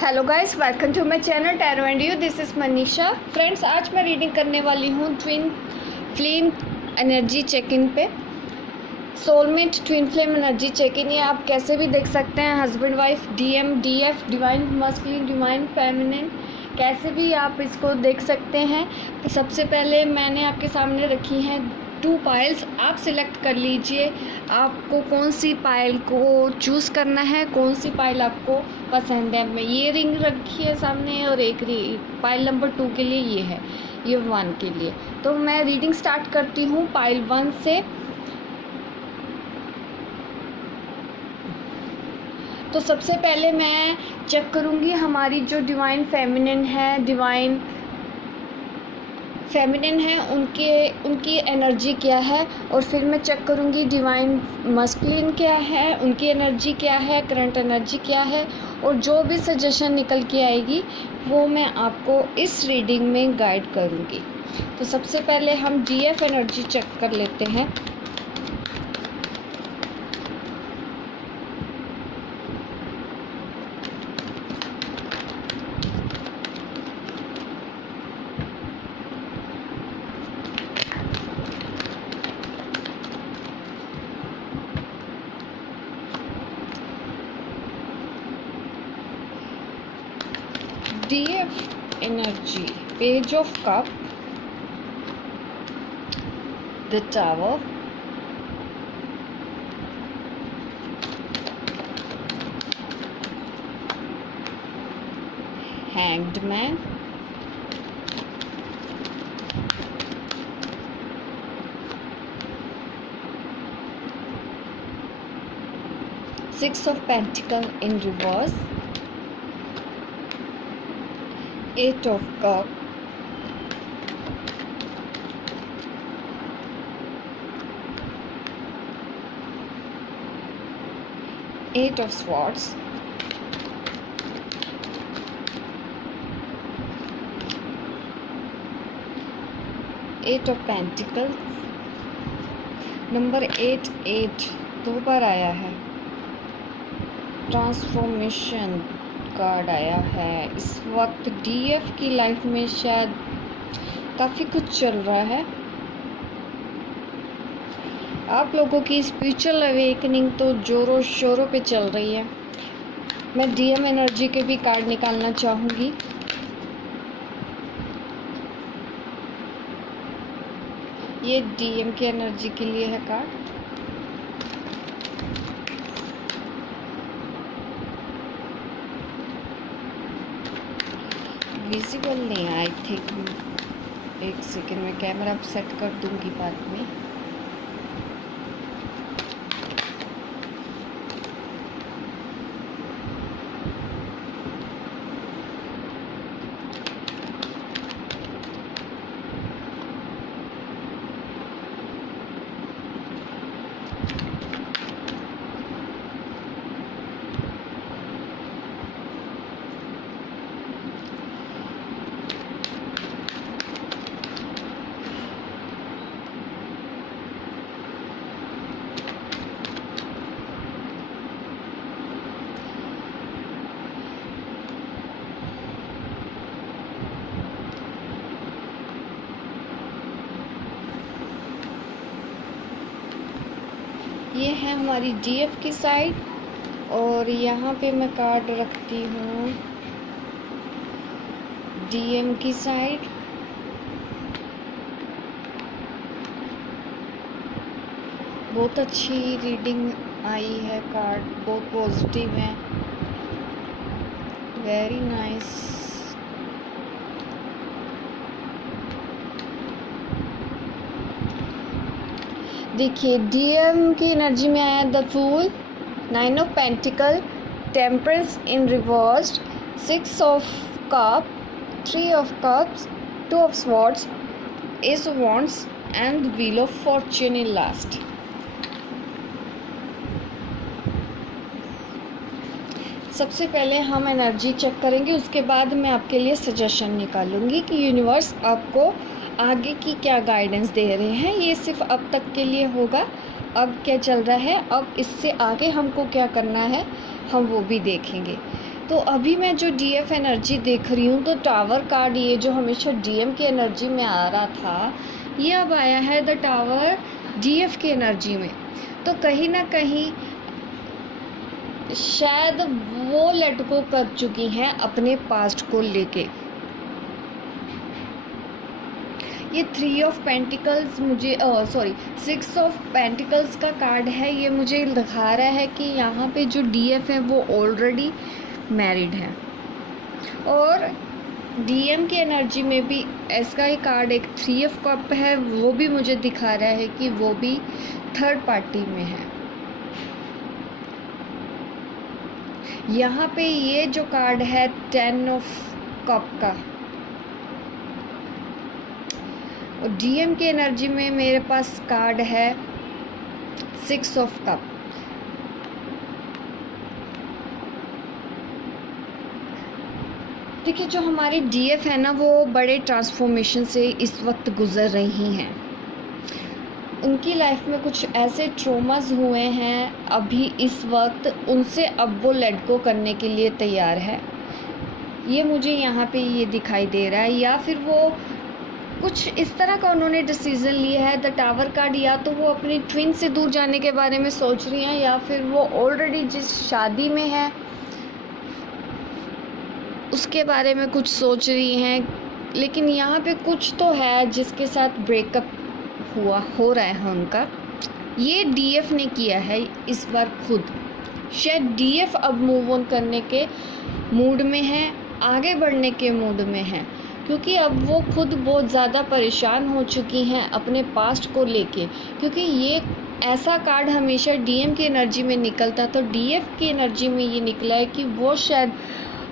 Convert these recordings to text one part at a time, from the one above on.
Hello guys, welcome to my channel Tarot and You. This is Manisha. Friends, आज मैं reading करने वाली हूँ twin flame energy check in पे। Soulmate twin flame energy check in, ये आप कैसे भी देख सकते हैं। Husband wife, DM, DF, divine masculine, divine feminine, कैसे भी आप इसको देख सकते हैं। तो सबसे पहले मैंने आपके सामने रखी हैं 2 पाइल्स। आप सिलेक्ट कर लीजिए आपको कौन सी पाइल को चूज़ करना है, कौन सी पाइल आपको पसंद है। मैं ये रिंग रखी है सामने और एक पाइल नंबर 2 के लिए ये है, ये 1 के लिए। तो मैं रीडिंग स्टार्ट करती हूँ पाइल 1 से। तो सबसे पहले मैं चेक करूँगी हमारी जो डिवाइन फेमिनिन है उनकी एनर्जी क्या है, और फिर मैं चेक करूँगी डिवाइन मस्कुलिन क्या है, उनकी एनर्जी क्या है, करंट एनर्जी क्या है, और जो भी सजेशन निकल के आएगी वो मैं आपको इस रीडिंग में गाइड करूँगी। तो सबसे पहले हम डीएफ एनर्जी चेक कर लेते हैं। DF energy, Page of Cup, the Tower, Hanged Man, Six of Pentacles in reverse, 8 of Cups, Eight of Swords, Eight of Pentacles, number 8 2 बार आया है। ट्रांसफॉर्मेशन कार्ड आया है। इस वक्त डीएफ की लाइफ में शायद काफ़ी कुछ चल रहा है। आप लोगों की स्पिरिचुअल अवेकनिंग तो जोरों शोरों पे चल रही है। मैं डीएम एनर्जी के भी कार्ड निकालना चाहूँगी। ये डीएम की एनर्जी के लिए है कार्ड। विजिबल नहीं, आई थिंक एक सेकेंड में कैमरा सेट कर दूंगी बाद में। ये है हमारी डीएफ की साइड, और यहाँ पे मैं कार्ड रखती हूँ डीएम की साइड। बहुत अच्छी रीडिंग आई है, कार्ड बहुत पॉजिटिव है, वेरी नाइस। देखिए, डीएम की एनर्जी में आया the fool, 9 of pentacle, temperance in reversed, 6 of cup, 3 of cups, 2 of swords, ace of wands and wheel of fortune in last. सबसे पहले हम एनर्जी चेक करेंगे, उसके बाद मैं आपके लिए सजेशन निकालूंगी कि यूनिवर्स आपको आगे की क्या गाइडेंस दे रहे हैं। ये सिर्फ अब तक के लिए होगा, अब क्या चल रहा है, अब इससे आगे हमको क्या करना है हम वो भी देखेंगे। तो अभी मैं जो डीएफ एनर्जी देख रही हूँ, तो टावर कार्ड ये जो हमेशा डीएम की एनर्जी में आ रहा था, ये अब आया है द टावर डीएफ की एनर्जी में। तो कहीं ना कहीं शायद वो लेट गो कर चुकी हैं अपने पास्ट को लेके। ये 3 ऑफ पेंटिकल्स मुझे 6 ऑफ पेंटिकल्स का कार्ड है। ये मुझे दिखा रहा है कि यहाँ पे जो डीएफ है वो ऑलरेडी मैरिड है, और डीएम की एनर्जी में भी इसका ही कार्ड एक 3 ऑफ कप है, वो भी मुझे दिखा रहा है कि वो भी थर्ड पार्टी में है। यहाँ पे ये जो कार्ड है 10 ऑफ कप का, और डीएम की एनर्जी में मेरे पास कार्ड है 6 ऑफ कप। देखिए, जो हमारी डीएफ है ना, वो बड़े ट्रांसफॉर्मेशन से इस वक्त गुजर रही हैं। उनकी लाइफ में कुछ ऐसे ट्रॉमास हुए हैं अभी इस वक्त, उनसे अब वो लेट गो करने के लिए तैयार है। ये मुझे यहाँ पे ये दिखाई दे रहा है, या फिर वो कुछ इस तरह का उन्होंने डिसीज़न लिया है। द टावर कार्ड, या तो वो अपनी ट्विन से दूर जाने के बारे में सोच रही हैं, या फिर वो ऑलरेडी जिस शादी में है उसके बारे में कुछ सोच रही हैं। लेकिन यहाँ पे कुछ तो है जिसके साथ ब्रेकअप हो रहा है उनका। ये डीएफ ने किया है इस बार खुद। शायद डीएफ अब मूव ऑन करने के मूड में है, आगे बढ़ने के मूड में है, क्योंकि अब वो खुद बहुत ज़्यादा परेशान हो चुकी हैं अपने पास्ट को लेके। क्योंकि ये ऐसा कार्ड हमेशा डीएम की एनर्जी में निकलता, तो डीएफ की एनर्जी में ये निकला है कि वो शायद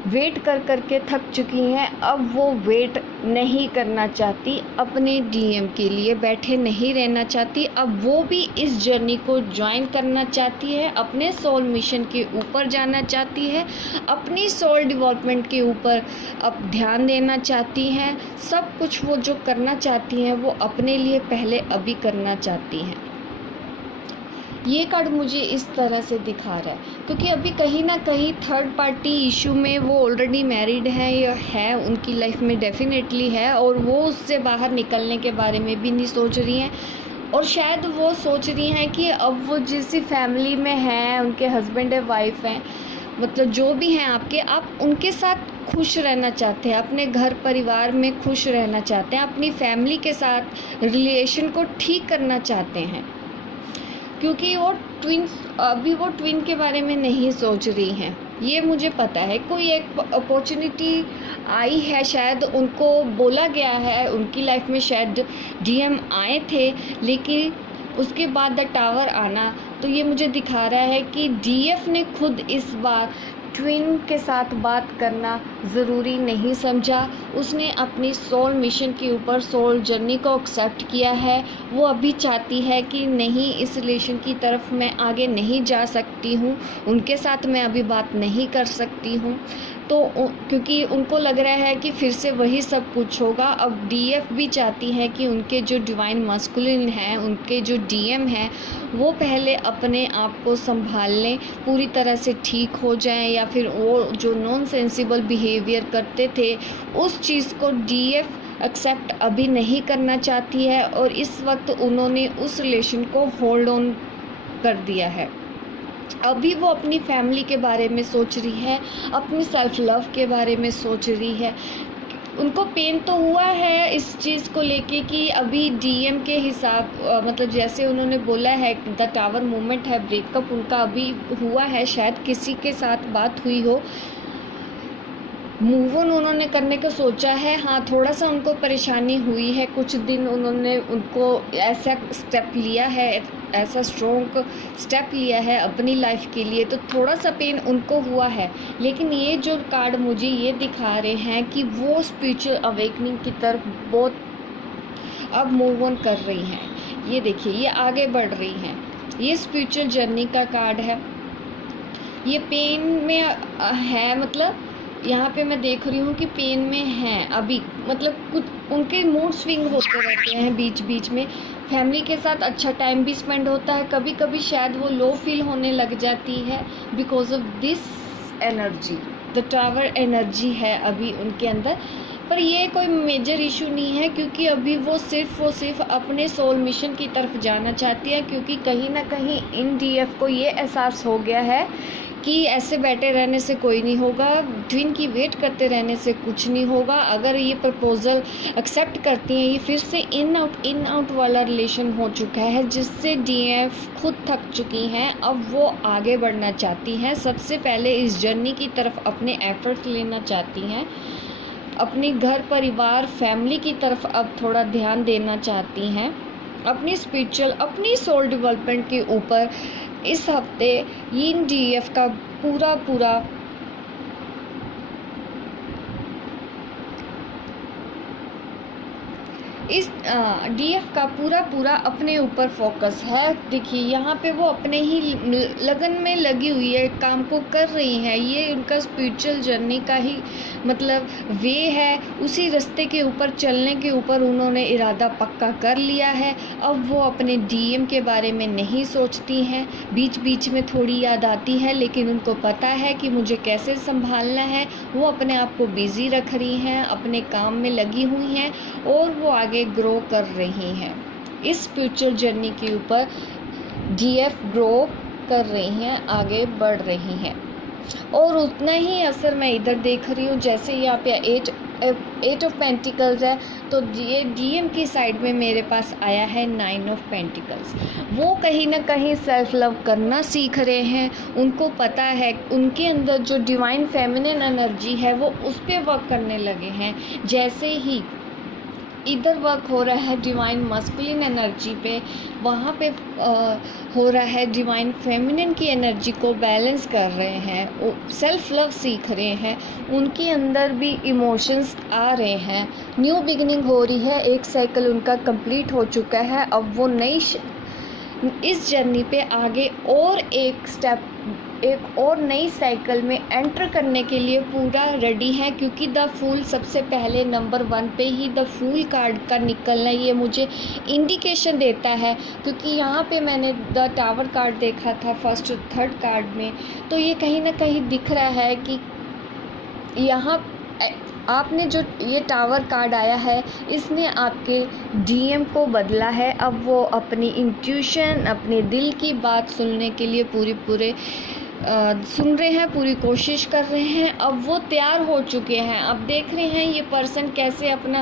वेट कर कर के थक चुकी हैं। अब वो वेट नहीं करना चाहती, अपने डीएम के लिए बैठे नहीं रहना चाहती। अब वो भी इस जर्नी को ज्वाइन करना चाहती है, अपने सोल मिशन के ऊपर जाना चाहती है, अपनी सोल डेवलपमेंट के ऊपर अब ध्यान देना चाहती हैं। सब कुछ वो जो करना चाहती हैं वो अपने लिए पहले अभी करना चाहती हैं। ये कार्ड मुझे इस तरह से दिखा रहा है, क्योंकि अभी कहीं ना कहीं थर्ड पार्टी इशू में वो ऑलरेडी मैरिड है, या है उनकी लाइफ में डेफिनेटली है, और वो उससे बाहर निकलने के बारे में भी नहीं सोच रही हैं। और शायद वो सोच रही हैं कि अब वो जिस फैमिली में हैं, उनके हस्बैंड है, वाइफ हैं, मतलब जो भी हैं आपके, आप उनके साथ खुश रहना चाहते हैं, अपने घर परिवार में खुश रहना चाहते हैं, अपनी फैमिली के साथ रिलेशन को ठीक करना चाहते हैं। क्योंकि वो अभी वो ट्विन के बारे में नहीं सोच रही हैं, ये मुझे पता है। कोई एक अपॉर्चुनिटी आई है, शायद उनको बोला गया है, उनकी लाइफ में शायद डीएम आए थे, लेकिन उसके बाद द टावर आना, तो ये मुझे दिखा रहा है कि डीएफ ने खुद इस बार ट्विन के साथ बात करना ज़रूरी नहीं समझा। उसने अपनी सोल मिशन के ऊपर, सोल जर्नी को एक्सेप्ट किया है। वो अभी चाहती है कि नहीं, इस रिलेशन की तरफ मैं आगे नहीं जा सकती हूँ, उनके साथ मैं अभी बात नहीं कर सकती हूँ। तो क्योंकि उनको लग रहा है कि फिर से वही सब कुछ होगा। अब डीएफ भी चाहती है कि उनके जो डिवाइन मस्कुलिन हैं, उनके जो डीएम हैं, वो पहले अपने आप को संभाल लें, पूरी तरह से ठीक हो जाएं, या फिर वो जो नॉन सेंसिबल बिहेवियर करते थे उस चीज़ को डीएफ एक्सेप्ट अभी नहीं करना चाहती है, और इस वक्त उन्होंने उस रिलेशन को होल्ड ऑन कर दिया है। अभी वो अपनी फैमिली के बारे में सोच रही है, अपनी सेल्फ लव के बारे में सोच रही है। उनको पेन तो हुआ है इस चीज़ को लेके कि अभी डीएम के हिसाब मतलब जैसे उन्होंने बोला है द टावर मोमेंट है, ब्रेकअप उनका अभी हुआ है, शायद किसी के साथ बात हुई हो, मूव ऑन उन्होंने करने का सोचा है। हाँ, थोड़ा सा उनको परेशानी हुई है, कुछ दिन उन्होंने उनको ऐसा स्टेप लिया है, ऐसा स्ट्रॉन्ग स्टेप लिया है अपनी लाइफ के लिए, तो थोड़ा सा पेन उनको हुआ है। लेकिन ये जो कार्ड मुझे ये दिखा रहे हैं कि वो स्पिरिचुअल अवेकनिंग की तरफ बहुत अब मूव ऑन कर रही हैं। ये देखिए, ये आगे बढ़ रही हैं, ये स्पिरिचुअल जर्नी का कार्ड है। ये पेन में है, मतलब यहाँ पे मैं देख रही हूँ कि पेन में हैं अभी, मतलब कुछ उनके मूड स्विंग होते रहते हैं बीच बीच में। फैमिली के साथ अच्छा टाइम भी स्पेंड होता है, कभी कभी शायद वो लो फील होने लग जाती है because of this energy. The tower energy है अभी उनके अंदर, पर ये कोई मेजर इशू नहीं है क्योंकि अभी वो सिर्फ अपने सोल मिशन की तरफ जाना चाहती है, क्योंकि कहीं ना कहीं इन डीएफ को ये एहसास हो गया है कि ऐसे बैठे रहने से कोई नहीं होगा, ट्विन की वेट करते रहने से कुछ नहीं होगा। अगर ये प्रपोज़ल एक्सेप्ट करती हैं, ये फिर से इन आउट वाला रिलेशन हो चुका है जिससे डीएफ खुद थक चुकी हैं। अब वो आगे बढ़ना चाहती हैं, सबसे पहले इस जर्नी की तरफ अपने एफर्ट्स लेना चाहती हैं, अपने घर परिवार फैमिली की तरफ अब थोड़ा ध्यान देना चाहती हैं, अपनी स्पिरिचुअल अपनी सोल डेवलपमेंट के ऊपर इस हफ्ते इन डीएफ का पूरा इस डीएफ का पूरा अपने ऊपर फोकस है। देखिए यहाँ पे वो अपने ही लगन में लगी हुई है, काम को कर रही हैं। ये उनका स्पिरिचुअल जर्नी का ही मतलब वे है, उसी रास्ते के ऊपर चलने के ऊपर उन्होंने इरादा पक्का कर लिया है। अब वो अपने डीएम के बारे में नहीं सोचती हैं, बीच बीच में थोड़ी याद आती है, लेकिन उनको पता है कि मुझे कैसे संभालना है। वो अपने आप को बिज़ी रख रही हैं, अपने काम में लगी हुई हैं और वो आगे ग्रो कर रही हैं। इस स्पिरिचुअल जर्नी के ऊपर डीएफ ग्रो कर रही हैं, आगे बढ़ रही हैं। और उतना ही असर मैं इधर देख रही हूँ, जैसे यहाँ पे एट ऑफ पेंटिकल्स है, तो ये डीएम की साइड में मेरे पास आया है 9 ऑफ पेंटिकल्स। वो कहीं ना कहीं सेल्फ लव करना सीख रहे हैं। उनको पता है उनके अंदर जो डिवाइन फेमिनिन एनर्जी है वो उस पर वर्क करने लगे हैं। जैसे ही इधर वर्क हो रहा है डिवाइन मस्कुलिन एनर्जी पे, वहाँ पे हो रहा है डिवाइन फेमिनिन की एनर्जी को बैलेंस कर रहे हैं, सेल्फ लव सीख रहे हैं, उनके अंदर भी इमोशंस आ रहे हैं, न्यू बिगिनिंग हो रही है। एक साइकिल उनका कंप्लीट हो चुका है, अब वो इस जर्नी पे आगे और एक और नई साइकिल में एंटर करने के लिए पूरा रेडी है, क्योंकि द फूल सबसे पहले नंबर 1 पे ही द फूल कार्ड का निकलना ये मुझे इंडिकेशन देता है। क्योंकि यहाँ पे मैंने द टावर कार्ड देखा था फर्स्ट और थर्ड कार्ड में, तो ये कहीं ना कहीं दिख रहा है कि यहाँ आपने जो ये टावर कार्ड आया है इसने आपके डीएम को बदला है। अब वो अपनी इंट्यूशन, अपने दिल की बात सुनने के लिए पूरे सुन रहे हैं, पूरी कोशिश कर रहे हैं। अब वो तैयार हो चुके हैं। अब देख रहे हैं ये पर्सन कैसे अपना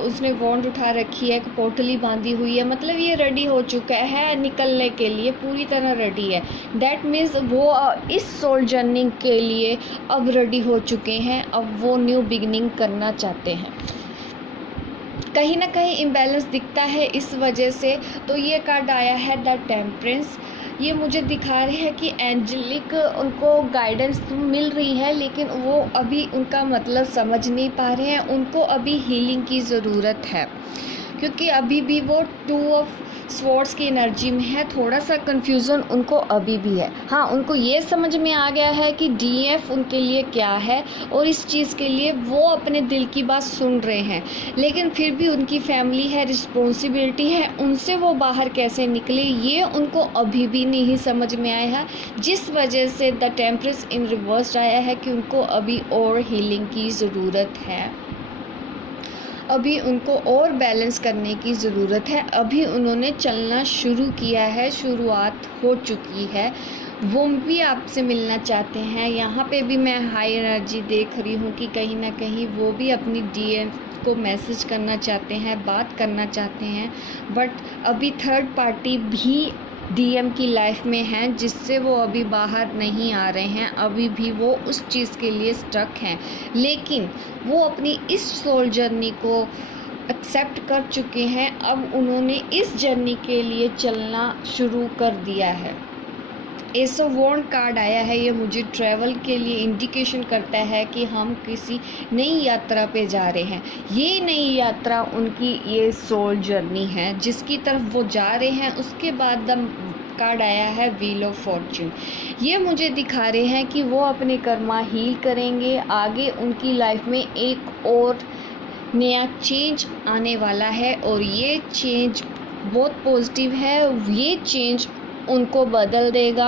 उसने वॉन्ड उठा रखी है, पोटली बांधी हुई है, मतलब ये रेडी हो चुका है निकलने के लिए, पूरी तरह रेडी है। दैट मीन्स वो इस सोल जर्नी के लिए अब रेडी हो चुके हैं। अब वो न्यू बिगिनिंग करना चाहते हैं। कहीं ना कहीं इम्बैलेंस दिखता है इस वजह से, तो ये कार्ड आया है द टेम्परेंस। ये मुझे दिखा रहे हैं कि एंजेलिक उनको गाइडेंस मिल रही है, लेकिन वो अभी उनका मतलब समझ नहीं पा रहे हैं। उनको अभी हीलिंग की ज़रूरत है, क्योंकि अभी भी वो 2 ऑफ स्वॉर्ड्स की एनर्जी में है। थोड़ा सा कन्फ्यूज़न उनको अभी भी है। हाँ, उनको ये समझ में आ गया है कि डीएफ उनके लिए क्या है, और इस चीज़ के लिए वो अपने दिल की बात सुन रहे हैं, लेकिन फिर भी उनकी फैमिली है, रिस्पॉन्सिबिलिटी है, उनसे वो बाहर कैसे निकले ये उनको अभी भी नहीं समझ में आया है। जिस वजह से द टेम्परेंस इन रिवर्स आया है कि उनको अभी और हीलिंग की ज़रूरत है, अभी उनको और बैलेंस करने की ज़रूरत है। अभी उन्होंने चलना शुरू किया है, शुरुआत हो चुकी है। वो भी आपसे मिलना चाहते हैं। यहाँ पे भी मैं हाई एनर्जी देख रही हूँ कि कहीं ना कहीं वो भी अपनी डीएम को मैसेज करना चाहते हैं, बात करना चाहते हैं, बट अभी थर्ड पार्टी भी डीएम की लाइफ में हैं, जिससे वो अभी बाहर नहीं आ रहे हैं। अभी भी वो उस चीज़ के लिए स्टक हैं, लेकिन वो अपनी इस सोल जर्नी को एक्सेप्ट कर चुके हैं। अब उन्होंने इस जर्नी के लिए चलना शुरू कर दिया है। एस ऑफ वॉन्ड कार्ड आया है, ये मुझे ट्रैवल के लिए इंडिकेशन करता है कि हम किसी नई यात्रा पे जा रहे हैं। ये नई यात्रा उनकी ये सोल जर्नी है जिसकी तरफ वो जा रहे हैं। उसके बाद द कार्ड आया है व्हील ऑफ फॉर्च्यून। ये मुझे दिखा रहे हैं कि वो अपने कर्मा हील करेंगे। आगे उनकी लाइफ में एक और नया चेंज आने वाला है, और ये चेंज बहुत पॉजिटिव है। ये चेंज उनको बदल देगा।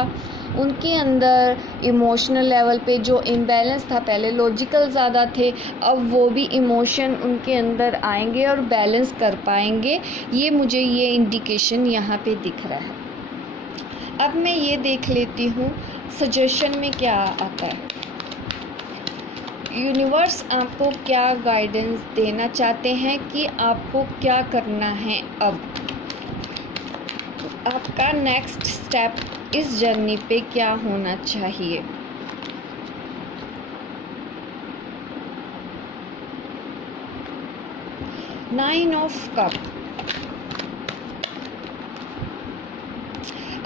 उनके अंदर इमोशनल लेवल पे जो इम्बैलेंस था, पहले लॉजिकल ज़्यादा थे, अब वो भी इमोशन उनके अंदर आएंगे और बैलेंस कर पाएंगे। ये मुझे ये इंडिकेशन यहाँ पे दिख रहा है। अब मैं ये देख लेती हूँ सजेशन में क्या आता है। यूनिवर्स आपको क्या गाइडेंस देना चाहते हैं कि आपको क्या करना है। अब आपका नेक्स्ट स्टेप इस जर्नी पे क्या होना चाहिए। नाइन ऑफ कप,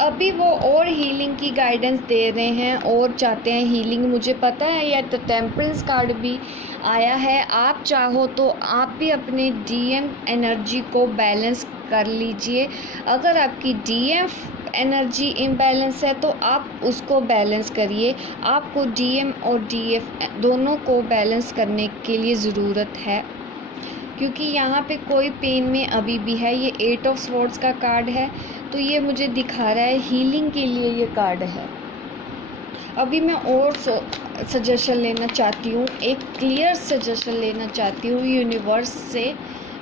अभी वो और हीलिंग की गाइडेंस दे रहे हैं और चाहते हैं हीलिंग। मुझे पता है या तो टेम्परेंस कार्ड भी आया है। आप चाहो तो आप भी अपने डीएम एनर्जी को बैलेंस कर लीजिए। अगर आपकी डीएम एनर्जी इम्बैलेंस है तो आप उसको बैलेंस करिए। आपको डीएम और डीएफ दोनों को बैलेंस करने के लिए ज़रूरत है, क्योंकि यहाँ पे कोई पेन में अभी भी है। ये 8 ऑफ स्वॉर्ड्स का कार्ड है, तो ये मुझे दिखा रहा है हीलिंग के लिए ये कार्ड है। अभी मैं और सजेशन लेना चाहती हूँ, एक क्लियर सजेशन लेना चाहती हूँ यूनिवर्स से।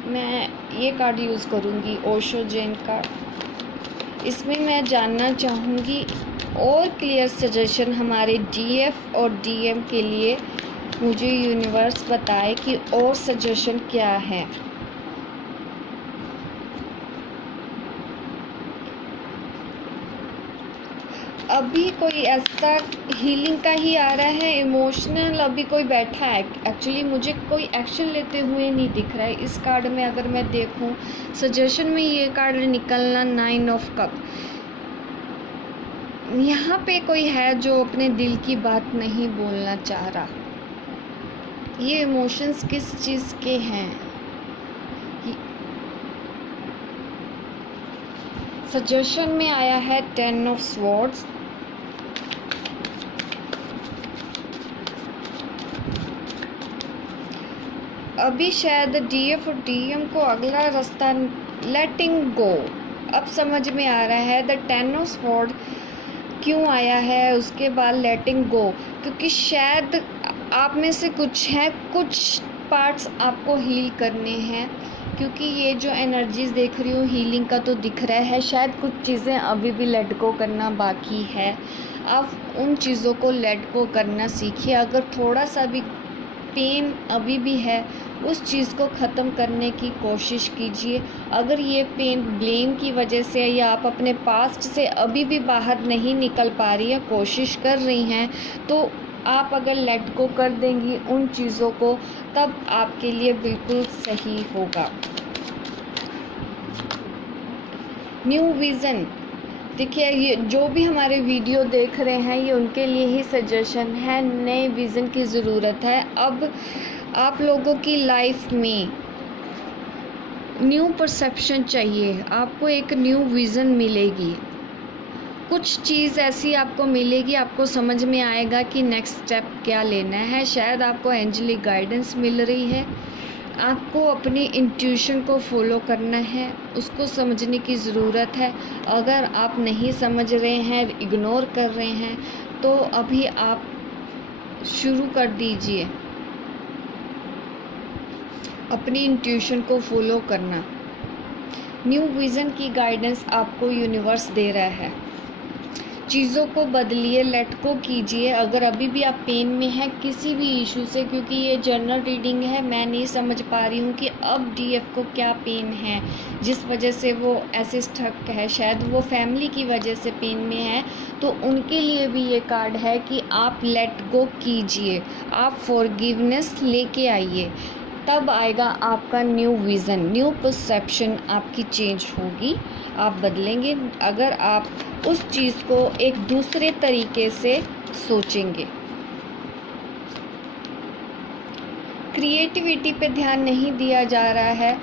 मैं ये कार्ड यूज़ करूँगी, ओशो जैन का। इसमें मैं जानना चाहूँगी और क्लियर सजेशन हमारे डीएफ और डीएम के लिए। मुझे यूनिवर्स बताए कि और सजेशन क्या है। अभी कोई ऐसा हीलिंग का ही आ रहा है, इमोशनल अभी कोई बैठा है। एक्चुअली मुझे कोई एक्शन लेते हुए नहीं दिख रहा है इस कार्ड में। अगर मैं देखूं सजेशन में ये कार्ड निकलना 9 ऑफ कप। यहाँ पे कोई है जो अपने दिल की बात नहीं बोलना चाह रहा। ये इमोशंस किस चीज़ के हैं। सजेशन में आया है 10 ऑफ स्वॉर्ड्स। अभी शायद डीएफ और डीएम को अगला रास्ता लेटिंग गो अब समझ में आ रहा है। द 10 ऑफ स्वॉर्ड क्यों आया है, उसके बाद लेटिंग गो, क्योंकि शायद आप में से कुछ हैं, कुछ पार्ट्स आपको हील करने हैं। क्योंकि ये जो एनर्जीज देख रही हूँ हीलिंग का तो दिख रहा है, शायद कुछ चीज़ें अभी भी लेट गो करना बाकी है। आप उन चीज़ों को लेट गो करना सीखिए। अगर थोड़ा सा भी पेन अभी भी है, उस चीज़ को ख़त्म करने की कोशिश कीजिए। अगर ये पेन ब्लेम की वजह से या आप अपने पास्ट से अभी भी बाहर नहीं निकल पा रही है, कोशिश कर रही हैं, तो आप अगर लेट गो कर देंगी उन चीज़ों को, तब आपके लिए बिल्कुल सही होगा। न्यू विज़न, देखिए ये जो भी हमारे वीडियो देख रहे हैं ये उनके लिए ही सजेशन है। नए विज़न की ज़रूरत है। अब आप लोगों की लाइफ में न्यू परसेप्शन चाहिए। आपको एक न्यू विज़न मिलेगी, कुछ चीज़ ऐसी आपको मिलेगी, आपको समझ में आएगा कि नेक्स्ट स्टेप क्या लेना है। शायद आपको एंजेलिक गाइडेंस मिल रही है। आपको अपनी इंट्यूशन को फॉलो करना है, उसको समझने की ज़रूरत है। अगर आप नहीं समझ रहे हैं, इग्नोर कर रहे हैं, तो अभी आप शुरू कर दीजिए अपनी इंट्यूशन को फॉलो करना। न्यू विज़न की गाइडेंस आपको यूनिवर्स दे रहा है। चीज़ों को बदलिए, लेट गो कीजिए। अगर अभी भी आप पेन में हैं किसी भी इशू से, क्योंकि ये जनरल रीडिंग है, मैं नहीं समझ पा रही हूँ कि अब डीएफ को क्या पेन है जिस वजह से वो ऐसे स्टक है। शायद वो फैमिली की वजह से पेन में है, तो उनके लिए भी ये कार्ड है कि आप लेट गो कीजिए, आप फॉरगिवनेस लेके आइए, तब आएगा आपका न्यू विज़न, न्यू परसेप्शन आपकी चेंज होगी, आप बदलेंगे। अगर आप उस चीज़ को एक दूसरे तरीके से सोचेंगे। क्रिएटिविटी पे ध्यान नहीं दिया जा रहा है,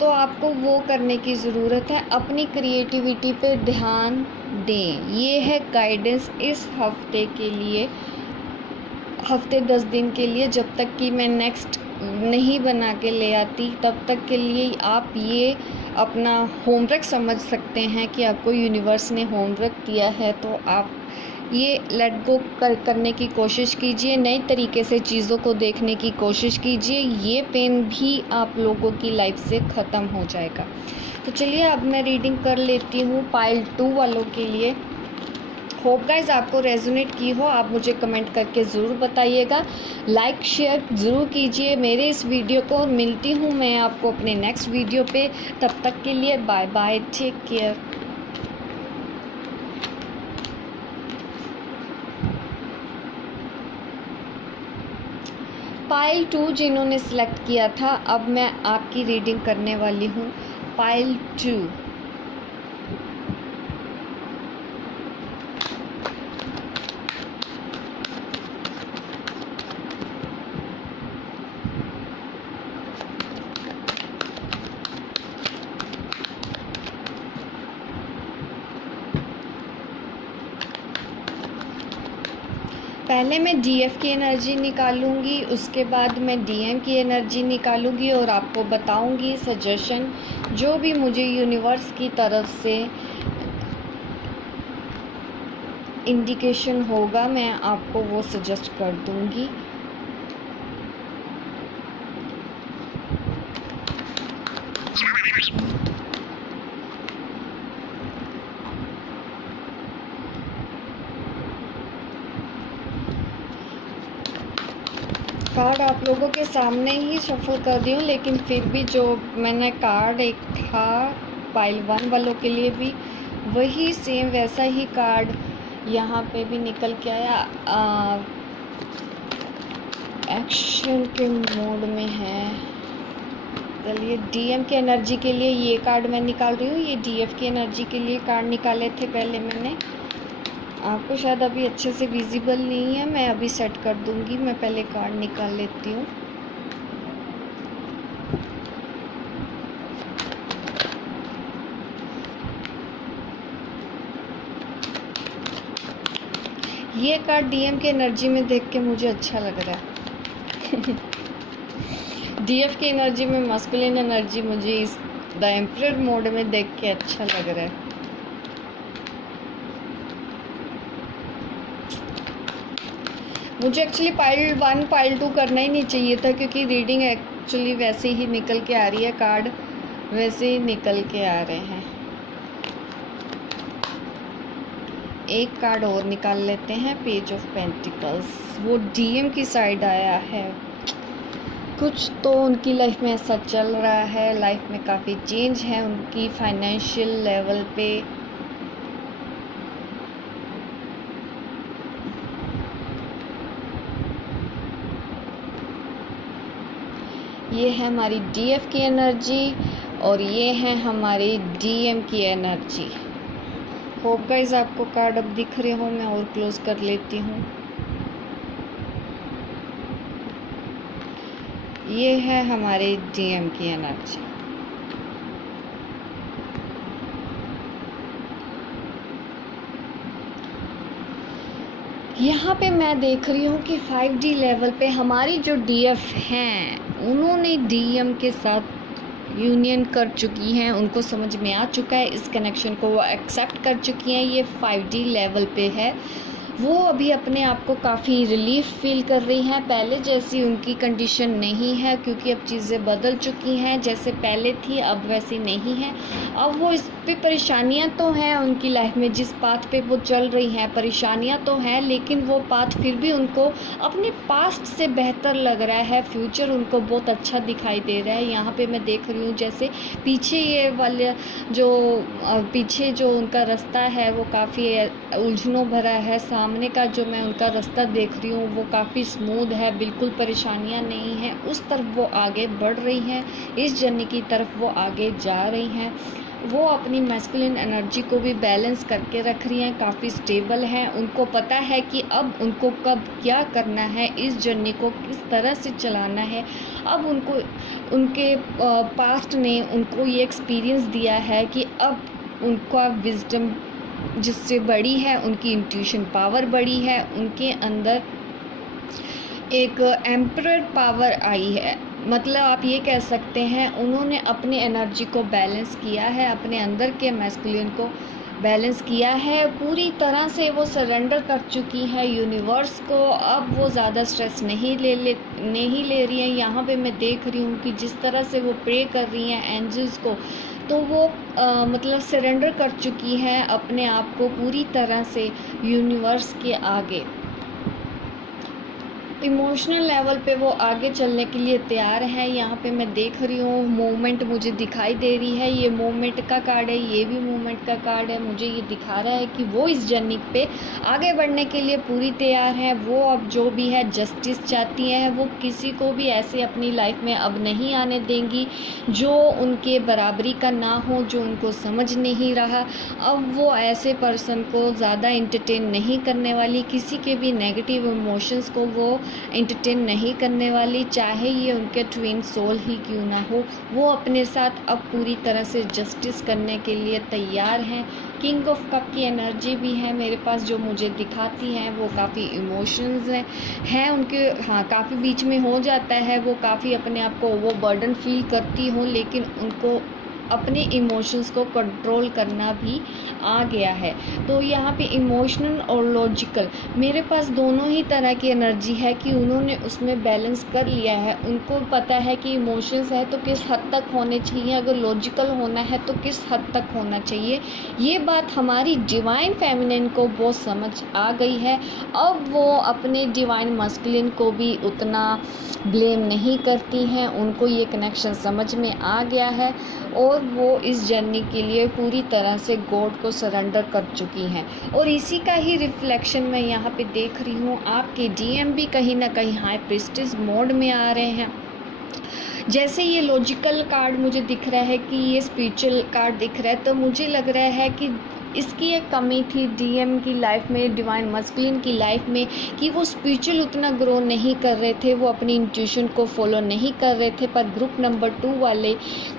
तो आपको वो करने की ज़रूरत है। अपनी क्रिएटिविटी पे ध्यान दें। ये है गाइडेंस इस हफ्ते के लिए, हफ्ते 10 दिन के लिए। जब तक कि मैं नेक्स्ट नहीं बना के ले आती, तब तक के लिए आप ये अपना होमवर्क समझ सकते हैं कि आपको यूनिवर्स ने होमवर्क दिया है, तो आप ये लेट गो करने की कोशिश कीजिए, नए तरीके से चीज़ों को देखने की कोशिश कीजिए। ये पेन भी आप लोगों की लाइफ से ख़त्म हो जाएगा। तो चलिए अब मैं रीडिंग कर लेती हूँ पाइल 2 वालों के लिए। होप गाइस आपको रेजोनेट की हो, आप मुझे कमेंट करके ज़रूर बताइएगा। लाइक शेयर ज़रूर कीजिए मेरे इस वीडियो को, और मिलती हूँ मैं आपको अपने नेक्स्ट वीडियो पे। तब तक के लिए bye bye, take care. Pile 2 जिन्होंने सिलेक्ट किया था, अब मैं आपकी रीडिंग करने वाली हूँ पाइल 2। पहले मैं डीएफ की एनर्जी निकालूंगी, उसके बाद मैं डीएम की एनर्जी निकालूंगी और आपको बताऊंगी सजेशन जो भी मुझे यूनिवर्स की तरफ से इंडिकेशन होगा, मैं आपको वो सजेस्ट कर दूंगी। कार्ड आप लोगों के सामने ही शफल कर रही हूँ, लेकिन फिर भी जो मैंने कार्ड एक था पाइल 1 वालों के लिए भी वही सेम वैसा ही कार्ड यहाँ पे भी निकल के आया। एक्शन के मोड में है। चलिए डीएम की एनर्जी के लिए ये कार्ड मैं निकाल रही हूँ। ये डीएफ की एनर्जी के लिए कार्ड निकाले थे पहले मैंने, आपको शायद अभी अच्छे से विजिबल नहीं है, मैं अभी सेट कर दूंगी। मैं पहले कार्ड निकाल लेती हूँ। ये कार्ड डीएम की एनर्जी में देख के मुझे अच्छा लग रहा है। डीएफ की एनर्जी में मस्कुलिन एनर्जी मुझे इस द एम्परर मोड में देख के अच्छा लग रहा है। मुझे एक्चुअली पाइल 1 पाइल 2 करना ही नहीं चाहिए था, क्योंकि रीडिंग एक्चुअली वैसे ही निकल के आ रही है, कार्ड वैसे ही निकल के आ रहे हैं। एक कार्ड और निकाल लेते हैं, पेज ऑफ पेंटिकल्स। वो डीएम की साइड आया है। कुछ तो उनकी लाइफ में ऐसा चल रहा है, लाइफ में काफ़ी चेंज है उनकी फाइनेंशियल लेवल पे। ये है हमारी डीएफ की एनर्जी और ये है हमारी डीएम की एनर्जी। होप गाइस आपको कार्ड अब दिख रहे हो, मैं और क्लोज कर लेती हूँ। ये है हमारी डीएम की एनर्जी। यहाँ पे मैं देख रही हूँ कि 5D लेवल पे हमारी जो डीएफ हैं उन्होंने डीएम के साथ यूनियन कर चुकी हैं, उनको समझ में आ चुका है इस कनेक्शन को, वो एक्सेप्ट कर चुकी हैं। ये 5D लेवल पे है। वो अभी अपने आप को काफ़ी रिलीफ फील कर रही हैं। पहले जैसी उनकी कंडीशन नहीं है, क्योंकि अब चीज़ें बदल चुकी हैं। जैसे पहले थी अब वैसी नहीं है। अब वो इस पे परेशानियां तो हैं उनकी लाइफ में, जिस पाथ पे वो चल रही हैं परेशानियां तो हैं, लेकिन वो पाथ फिर भी उनको अपने पास्ट से बेहतर लग रहा है। फ्यूचर उनको बहुत अच्छा दिखाई दे रहा है। यहाँ पे मैं देख रही हूँ जैसे पीछे ये वाले जो पीछे जो उनका रास्ता है वो काफ़ी उलझनों भरा है। सामने का जो मैं उनका रास्ता देख रही हूँ वो काफ़ी स्मूथ है, बिल्कुल परेशानियाँ नहीं हैं। उस तरफ वो आगे बढ़ रही हैं, इस जर्नी की तरफ वो आगे जा रही हैं। वो अपनी मैस्कुलिन एनर्जी को भी बैलेंस करके रख रही हैं, काफ़ी स्टेबल हैं। उनको पता है कि अब उनको कब क्या करना है, इस जर्नी को किस तरह से चलाना है। अब उनको उनके पास्ट ने उनको ये एक्सपीरियंस दिया है कि अब उनका विजडम जिससे बड़ी है, उनकी इंट्यूशन पावर बड़ी है, उनके अंदर एक एम्परर पावर आई है। मतलब आप ये कह सकते हैं उन्होंने अपनी एनर्जी को बैलेंस किया है, अपने अंदर के मैस्कुलिन को बैलेंस किया है, पूरी तरह से वो सरेंडर कर चुकी है यूनिवर्स को। अब वो ज़्यादा स्ट्रेस नहीं ले रही हैं। यहाँ पे मैं देख रही हूँ कि जिस तरह से वो प्रे कर रही हैं एंजल्स को, तो वो मतलब सरेंडर कर चुकी हैं अपने आप को पूरी तरह से यूनिवर्स के आगे। इमोशनल लेवल पे वो आगे चलने के लिए तैयार है। यहाँ पे मैं देख रही हूँ मूवमेंट मुझे दिखाई दे रही है। ये मूवमेंट का कार्ड है, ये भी मूवमेंट का कार्ड है। मुझे ये दिखा रहा है कि वो इस जर्नी पे आगे बढ़ने के लिए पूरी तैयार है। वो अब जो भी है जस्टिस चाहती हैं। वो किसी को भी ऐसे अपनी लाइफ में अब नहीं आने देंगी जो उनके बराबरी का ना हो, जो उनको समझ नहीं रहा। अब वो ऐसे पर्सन को ज़्यादा इंटरटेन नहीं करने वाली, किसी के भी नेगेटिव इमोशंस को वो एंटरटेन नहीं करने वाली, चाहे ये उनके ट्विन सोल ही क्यों ना हो। वो अपने साथ अब पूरी तरह से जस्टिस करने के लिए तैयार हैं। किंग ऑफ कप की एनर्जी भी है मेरे पास जो मुझे दिखाती है। वो काफ़ी इमोशंस हैं उनके, हाँ काफ़ी बीच में हो जाता है। वो काफ़ी अपने आप को वो बर्डन फील करती हूँ, लेकिन उनको अपने इमोशंस को कंट्रोल करना भी आ गया है। तो यहाँ पे इमोशनल और लॉजिकल मेरे पास दोनों ही तरह की एनर्जी है कि उन्होंने उसमें बैलेंस कर लिया है। उनको पता है कि इमोशंस है तो किस हद तक होने चाहिए, अगर लॉजिकल होना है तो किस हद तक होना चाहिए। ये बात हमारी डिवाइन फेमिनिन को बहुत समझ आ गई है। अब वो अपने डिवाइन मस्कुलिन को भी उतना ब्लेम नहीं करती हैं। उनको ये कनेक्शन समझ में आ गया है और वो इस जर्नी के लिए पूरी तरह से गॉड को सरेंडर कर चुकी हैं। और इसी का ही रिफ्लेक्शन मैं यहाँ पे देख रही हूँ। आपके डीएम भी कहीं ना कहीं हाई प्रीस्टेस मोड में आ रहे हैं। जैसे ये लॉजिकल कार्ड मुझे दिख रहा है कि ये स्पिरिचुअल कार्ड दिख रहा है, तो मुझे लग रहा है कि इसकी एक कमी थी डीएम की लाइफ में, डिवाइन मस्कुलिन की लाइफ में, कि वो स्पिरिचुअल उतना ग्रो नहीं कर रहे थे, वो अपनी इंट्यूशन को फॉलो नहीं कर रहे थे। पर ग्रुप नंबर 2 वाले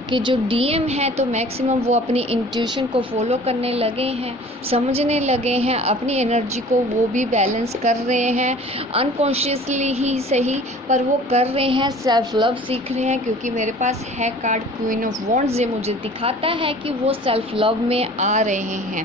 के जो डीएम हैं तो मैक्सिमम वो अपनी इंट्यूशन को फॉलो करने लगे हैं, समझने लगे हैं, अपनी एनर्जी को वो भी बैलेंस कर रहे हैं, अनकॉन्शियसली ही सही पर वो कर रहे हैं। सेल्फ लव सीख रहे हैं, क्योंकि मेरे पास है कार्ड क्वीन ऑफ वॉन्ड्स, ये मुझे दिखाता है कि वो सेल्फ लव में आ रहे हैं।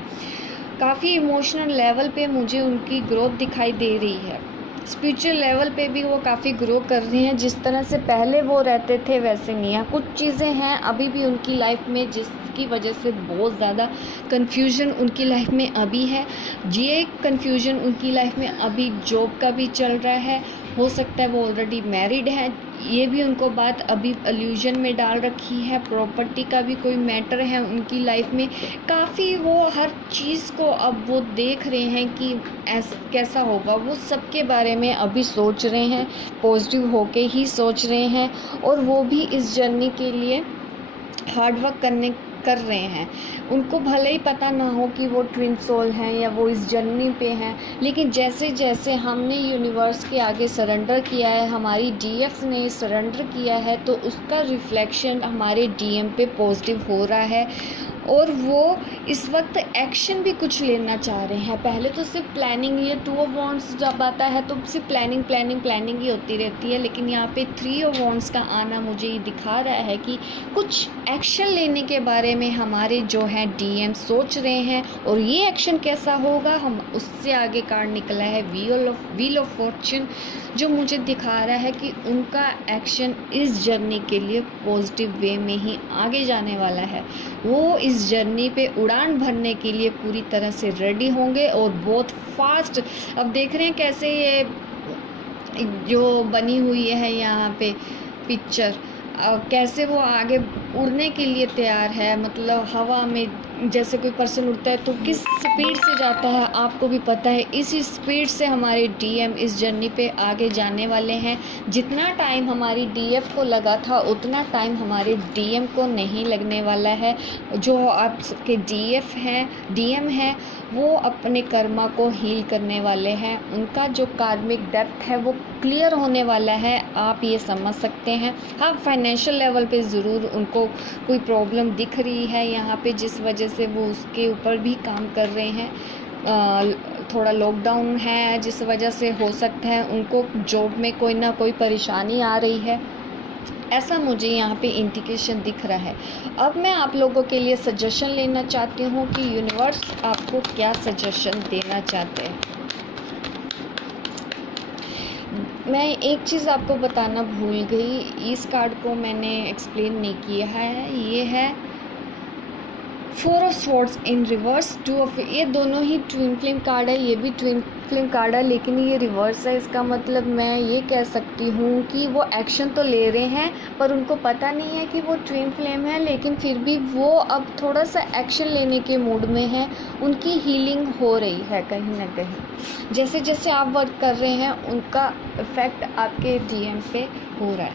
काफ़ी इमोशनल लेवल पे मुझे उनकी ग्रोथ दिखाई दे रही है। स्पिरिचुअल लेवल पे भी वो काफ़ी ग्रो कर रही हैं। जिस तरह से पहले वो रहते थे वैसे नहीं है। कुछ चीज़ें हैं अभी भी उनकी लाइफ में जिसकी वजह से बहुत ज़्यादा कन्फ्यूजन उनकी लाइफ में अभी है। ये कन्फ्यूजन उनकी लाइफ में अभी जॉब का भी चल रहा है। हो सकता है वो ऑलरेडी मैरिड है, ये भी उनको बात अभी इल्यूजन में डाल रखी है। प्रॉपर्टी का भी कोई मैटर है उनकी लाइफ में। काफ़ी वो हर चीज़ को अब वो देख रहे हैं कि कैसा होगा। वो सबके बारे में अभी सोच रहे हैं, पॉजिटिव होके ही सोच रहे हैं। और वो भी इस जर्नी के लिए हार्डवर्क कर रहे हैं। उनको भले ही पता ना हो कि वो ट्विन सोल हैं या वो इस जर्नी पे हैं, लेकिन जैसे जैसे हमने यूनिवर्स के आगे सरेंडर किया है, हमारी डीएफ ने सरेंडर किया है, तो उसका रिफ्लेक्शन हमारे डीएम पे पॉजिटिव हो रहा है। और वो इस वक्त एक्शन भी कुछ लेना चाह रहे हैं। पहले तो सिर्फ प्लानिंग, ये 2 ऑफ वॉन्ड्स जब आता है तो सिर्फ प्लानिंग ही होती रहती है, लेकिन यहाँ पे 3 ऑफ वॉन्ड्स का आना मुझे ये दिखा रहा है कि कुछ एक्शन लेने के बारे में हमारे जो है डीएम सोच रहे हैं। और ये एक्शन कैसा होगा, हम उससे आगे कार्ड निकला है व्हील ऑफ फॉर्च्यून, जो मुझे दिखा रहा है कि उनका एक्शन इस जर्नी के लिए पॉजिटिव वे में ही आगे जाने वाला है। वो इस जर्नी पे उड़ान भरने के लिए पूरी तरह से रेडी होंगे और बहुत फास्ट। अब देख रहे हैं कैसे ये जो बनी हुई है यहाँ पे पिक्चर, कैसे वो आगे उड़ने के लिए तैयार है। मतलब हवा में जैसे कोई पर्सन उड़ता है तो किस स्पीड से जाता है आपको भी पता है। इसी स्पीड से हमारे डीएम इस जर्नी पे आगे जाने वाले हैं। जितना टाइम हमारी डीएफ को लगा था उतना टाइम हमारे डीएम को नहीं लगने वाला है। जो आपके डीएम हैं वो अपने कर्मा को हील करने वाले हैं। उनका जो कार्मिक डेप्थ है वो क्लियर होने वाला है, आप ये समझ सकते हैं। हाँ, फाइनेंशियल लेवल पे ज़रूर उनको कोई प्रॉब्लम दिख रही है यहाँ पे, जिस वजह से वो उसके ऊपर भी काम कर रहे हैं। थोड़ा लॉकडाउन है जिस वजह से हो सकता है उनको जॉब में कोई ना कोई परेशानी आ रही है, ऐसा मुझे यहाँ पे इंडिकेशन दिख रहा है। अब मैं आप लोगों के लिए सजेशन लेना चाहती हूँ कि यूनिवर्स आपको क्या सजेशन देना चाहते हैं। मैं एक चीज़ आपको बताना भूल गई, इस कार्ड को मैंने एक्सप्लेन नहीं किया है। ये है 4 of swords in reverse, 2 of, ये दोनों ही ट्विन फ्लेम कार्ड है, ये भी ट्विन फ्लेम कार्ड है लेकिन ये रिवर्स है। इसका मतलब मैं ये कह सकती हूँ कि वो एक्शन तो ले रहे हैं पर उनको पता नहीं है कि वो ट्विन फ्लेम है, लेकिन फिर भी वो अब थोड़ा सा एक्शन लेने के मूड में है। उनकी हीलिंग हो रही है कहीं ना कहीं, जैसे जैसे आप वर्क कर रहे हैं उनका इफ़ेक्ट आपके डीएम पे हो रहा है।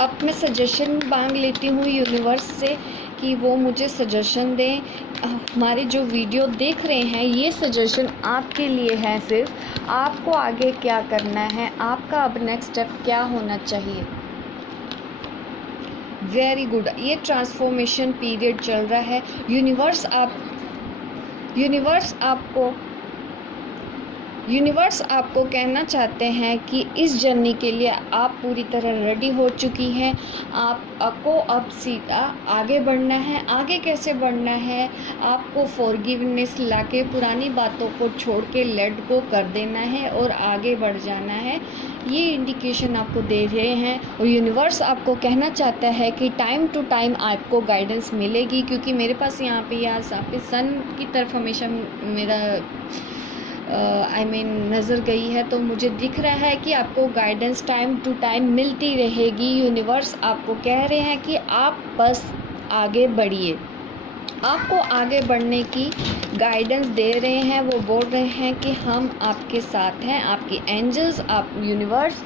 अब मैं सजेशन मांग लेती हूँ यूनिवर्स से कि वो मुझे सजेशन दें। हमारे जो वीडियो देख रहे हैं ये सजेशन आपके लिए है, सिर्फ आपको आगे क्या करना है, आपका अब नेक्स्ट स्टेप क्या होना चाहिए। वेरी गुड, ये ट्रांसफॉर्मेशन पीरियड चल रहा है। यूनिवर्स आपको कहना चाहते हैं कि इस जर्नी के लिए आप पूरी तरह रेडी हो चुकी हैं। आपको अब सीधा आगे बढ़ना है। आगे कैसे बढ़ना है, आपको फॉरगिवनेस लाके पुरानी बातों को छोड़ के लेट गो कर देना है और आगे बढ़ जाना है। ये इंडिकेशन आपको दे रहे हैं और यूनिवर्स आपको कहना चाहता है कि टाइम टू टाइम आपको गाइडेंस मिलेगी, क्योंकि मेरे पास यहाँ पे सन की तरफ हमेशा मेरा नज़र गई है, तो मुझे दिख रहा है कि आपको गाइडेंस टाइम टू टाइम मिलती रहेगी। यूनिवर्स आपको कह रहे हैं कि आप बस आगे बढ़िए, आपको आगे बढ़ने की गाइडेंस दे रहे हैं। वो बोल रहे हैं कि हम आपके साथ हैं, आपकी एंजल्स, आप यूनिवर्स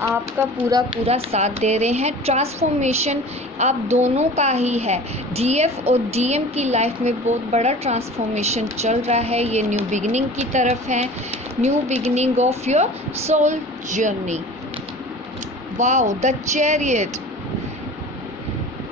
आपका पूरा साथ दे रहे हैं। ट्रांसफॉर्मेशन आप दोनों का ही है, डीएफ और डीएम की लाइफ में बहुत बड़ा ट्रांसफॉर्मेशन चल रहा है। ये न्यू बिगिनिंग की तरफ है, new beginning of your soul journey. Wow, the chariot,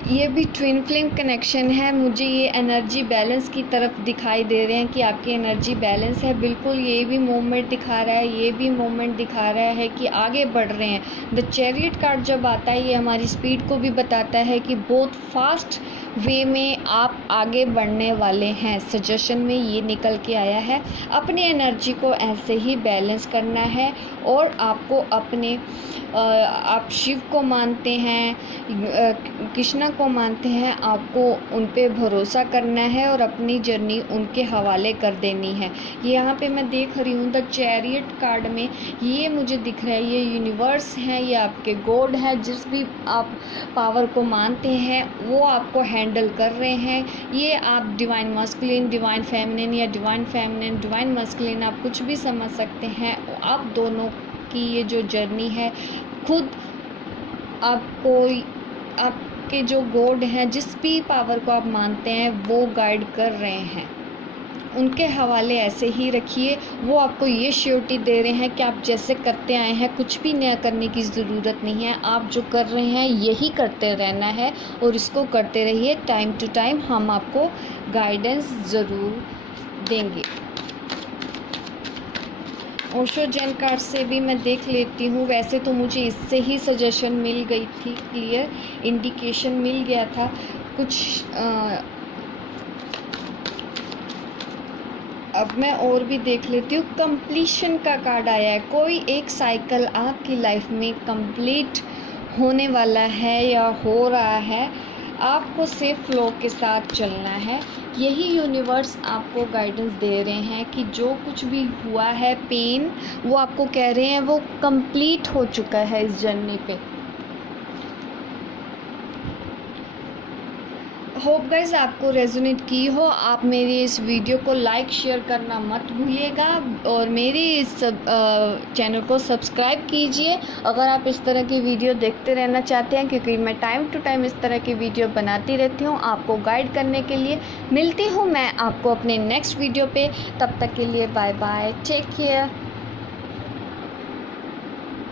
ये भी ट्विन फ्लेम कनेक्शन है। मुझे ये एनर्जी बैलेंस की तरफ दिखाई दे रहे हैं कि आपकी एनर्जी बैलेंस है। बिल्कुल, ये भी मूवमेंट दिखा रहा है, ये भी मूवमेंट दिखा रहा है कि आगे बढ़ रहे हैं। द चैरियट कार्ड जब आता है ये हमारी स्पीड को भी बताता है कि बहुत फास्ट वे में आप आगे बढ़ने वाले हैं। सजेशन में ये निकल के आया है। अपनी एनर्जी को ऐसे ही बैलेंस करना है और आपको अपने आप शिव को मानते हैं, कृष्णा को मानते हैं, आपको उन पे भरोसा करना है और अपनी जर्नी उनके हवाले कर देनी है। ये यहाँ पे मैं देख रही हूँ द चैरियट कार्ड में, ये मुझे दिख रहा है ये यूनिवर्स है, ये आपके गॉड है, जिस भी आप पावर को मानते हैं वो आपको हैंडल कर रहे हैं। ये आप डिवाइन मस्कुलिन, डिवाइन फेमिनिन या डिवाइन फेमिनिन, डिवाइन मस्कुलिन, आप कुछ भी समझ सकते हैं। आप दोनों की ये जो जर्नी है, खुद आपको आपके जो गॉड हैं, जिस भी पावर को आप मानते हैं वो गाइड कर रहे हैं, उनके हवाले ऐसे ही रखिए। वो आपको ये श्योरिटी दे रहे हैं कि आप जैसे करते आए हैं कुछ भी नया करने की ज़रूरत नहीं है, आप जो कर रहे हैं यही करते रहना है और इसको करते रहिए। टाइम टू टाइम हम आपको गाइडेंस ज़रूर देंगे। ओशो जैन कार्ड से भी मैं देख लेती हूँ। वैसे तो मुझे इससे ही सजेशन मिल गई थी, क्लियर इंडिकेशन मिल गया था कुछ। अब मैं और भी देख लेती हूँ। कंप्लीशन का कार्ड आया है। कोई एक साइकिल आपकी लाइफ में कंप्लीट होने वाला है या हो रहा है, आपको सेफ फ्लो के साथ चलना है। यही यूनिवर्स आपको गाइडेंस दे रहे हैं कि जो कुछ भी हुआ है पेन, वो आपको कह रहे हैं वो कंप्लीट हो चुका है इस जर्नी पे। होप गाइज आपको रेजोनेट की हो। आप मेरी इस वीडियो को लाइक शेयर करना मत भूलिएगा और मेरे इस चैनल को सब्सक्राइब कीजिए अगर आप इस तरह की वीडियो देखते रहना चाहते हैं, क्योंकि मैं टाइम टू टाइम इस तरह की वीडियो बनाती रहती हूँ आपको गाइड करने के लिए। मिलती हूँ मैं आपको अपने नेक्स्ट वीडियो पे, तब तक के लिए बाय बाय, टेक केयर।